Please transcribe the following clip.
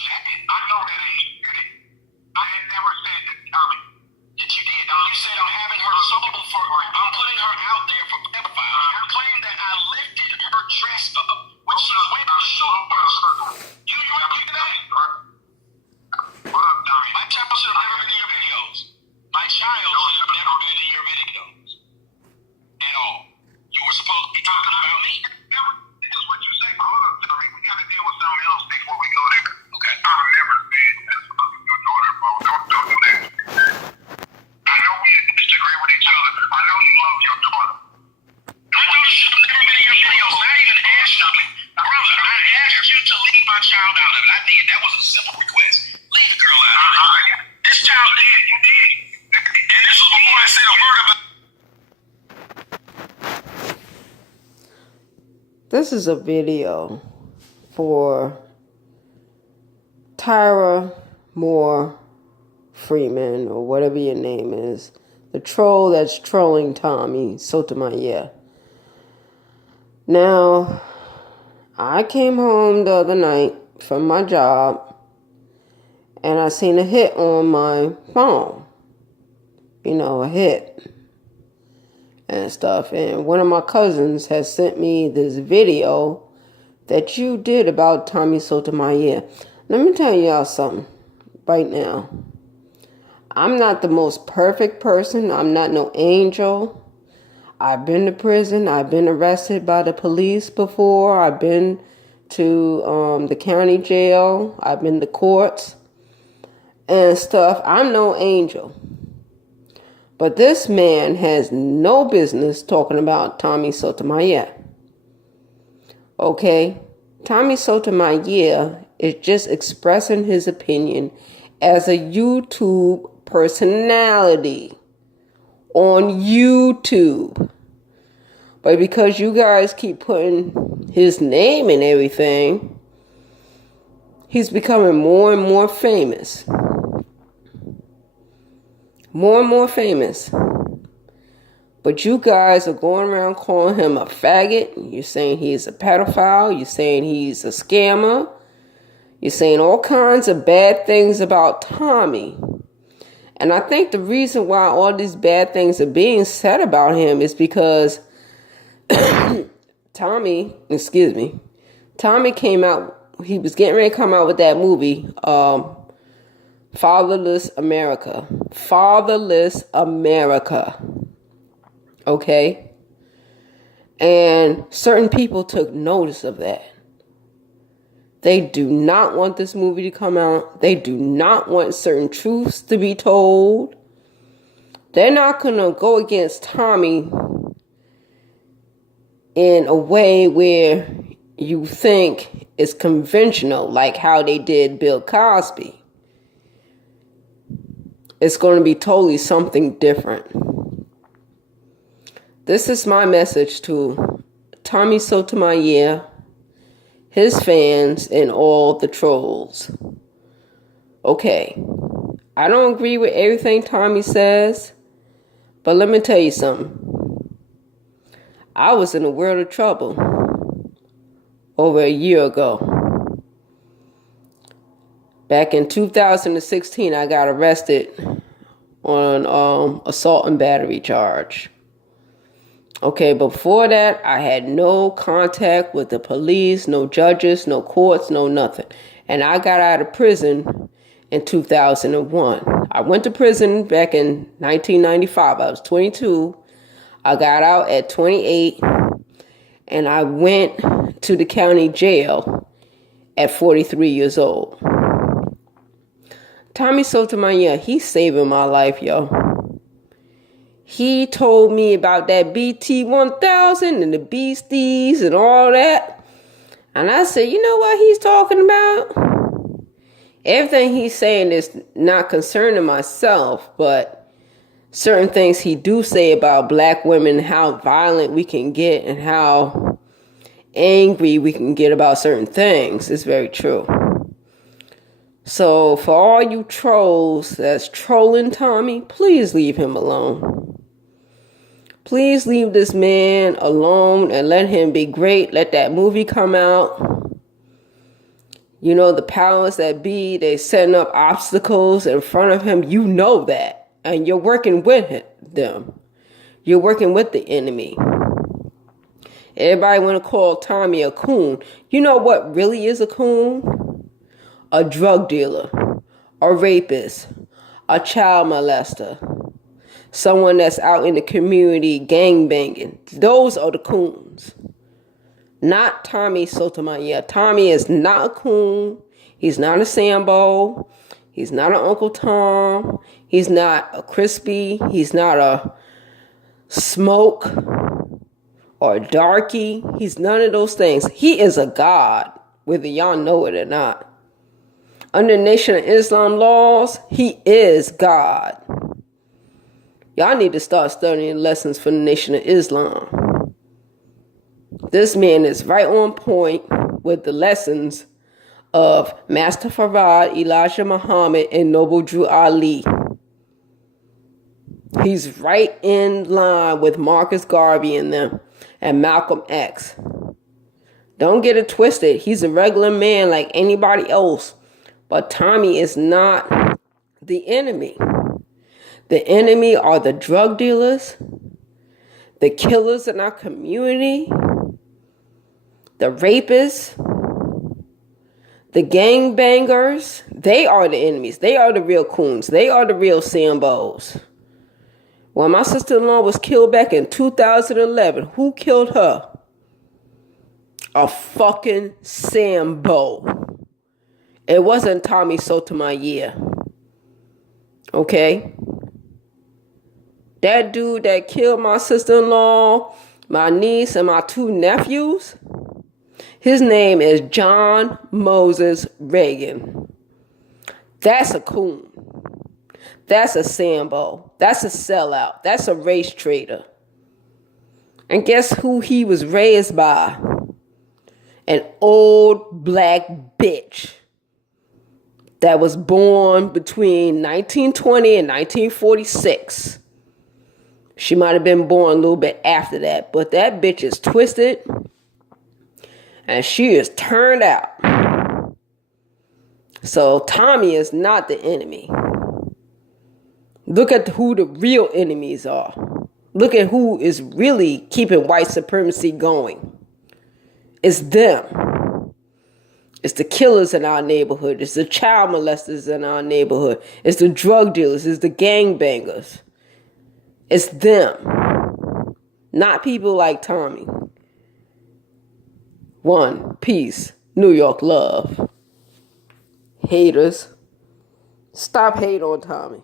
I know that ain't good. I had never said that, Tommy. That you did. You said I'm having her sold for, I'm putting her out there for pedophiles. You claim that I lifted her dress up when she went to shoulders. You remember that? What up, Tommy? My child should have never been in your videos. My child should have never been in your videos. At all. You were supposed to be talking about me. This is what you say. Hold up, Tommy. We gotta deal with something else before we go there. Okay. I've never said that's your daughter, bro. Don't do that. I know we disagree with each other. I know you love your daughter. My daughter should have never been in your videos. I even asked you. Brother, I asked you to leave my child out of it. I did. That was a simple request. Leave the girl out of it. This child did. You did. And this was before I said a word about. This is a video for Tyra Moore Freeman, or whatever your name is. The troll that's trolling Tommy Sotomayor. Now, I came home the other night from my job, and I seen a hit on my phone. You know, a hit and stuff. And one of my cousins has sent me this video that you did about Tommy Sotomayor. Let me tell y'all something right now. I'm not the most perfect person. I'm not no angel. I've been to prison. I've been arrested by the police before. I've been to the county jail. I've been to courts and stuff. I'm no angel. But this man has no business talking about Tommy Sotomayor. Okay? Tommy Sotomayor is just expressing his opinion as a YouTube personality on YouTube. But because you guys keep putting his name and everything, he's becoming more and more famous. More and more famous. But you guys are going around calling him a faggot. You're saying he's a pedophile. You're saying he's a scammer. You're saying all kinds of bad things about Tommy. And I think the reason why all these bad things are being said about him is because Tommy came out, he was getting ready to come out with that movie, Fatherless America. Fatherless America. Okay? And certain people took notice of that. They do not want this movie to come out. They do not want certain truths to be told. They're not going to go against Tommy in a way where you think is conventional, like how they did Bill Cosby. It's going to be totally something different. This is my message to Tommy Sotomayor, his fans, and all the trolls. Okay, I don't agree with everything Tommy says, but let me tell you something. I was in a world of trouble over a year ago. Back in 2016, I got arrested on assault and battery charge. Okay, before that, I had no contact with the police, no judges, no courts, no nothing. And I got out of prison in 2001. I went to prison back in 1995. I was 22. I got out at 28. And I went to the county jail at 43 years old. Tommy Sotomayor, he's saving my life, yo. He told me about that BT 1000 and the beasties and all that. And I said, you know what he's talking about? Everything he's saying is not concerning myself, but certain things he do say about black women, how violent we can get and how angry we can get about certain things is very true. So for all you trolls that's trolling Tommy, please leave him alone. Please leave this man alone and let him be great. Let that movie come out. You know, the powers that be, they setting up obstacles in front of him. You know that. And you're working with them. You're working with the enemy. Everybody want to call Tommy a coon. You know what really is a coon? A drug dealer, a rapist, a child molester, someone that's out in the community gang banging. Those are the coons. Not Tommy Sotomayor. Tommy is not a coon. He's not a Sambo. He's not an Uncle Tom. He's not a Crispy. He's not a Smoke or a Darky. He's none of those things. He is a god, whether y'all know it or not. Under Nation of Islam laws, he is God. Y'all need to start studying lessons from the Nation of Islam. This man is right on point with the lessons of Master Farad, Elijah Muhammad, and Noble Drew Ali. He's right in line with Marcus Garvey and them and Malcolm X. Don't get it twisted. He's a regular man like anybody else. But Tommy is not the enemy. The enemy are the drug dealers, the killers in our community, the rapists, the gangbangers. They are the enemies. They are the real coons. They are the real Sambos. When my sister-in-law was killed back in 2011, who killed her? A fucking Sambo. It wasn't Tommy Sotomayor. Okay? That dude that killed my sister-in-law, my niece, and my 2 nephews, his name is John Moses RAGIN. That's a coon. That's a Sambo. That's a sellout. That's a race trader. And guess who he was raised by? An old black bitch that was born between 1920 and 1946. She might have been born a little bit after that, but that bitch is twisted and she is turned out. So Tommy is not the enemy. Look at who the real enemies are. Look at who is really keeping white supremacy going. It's them. It's the killers in our neighborhood. It's the child molesters in our neighborhood. It's the drug dealers. It's the gangbangers. It's them. Not people like Tommy. 1, peace. New York love. Haters. Stop hating on Tommy.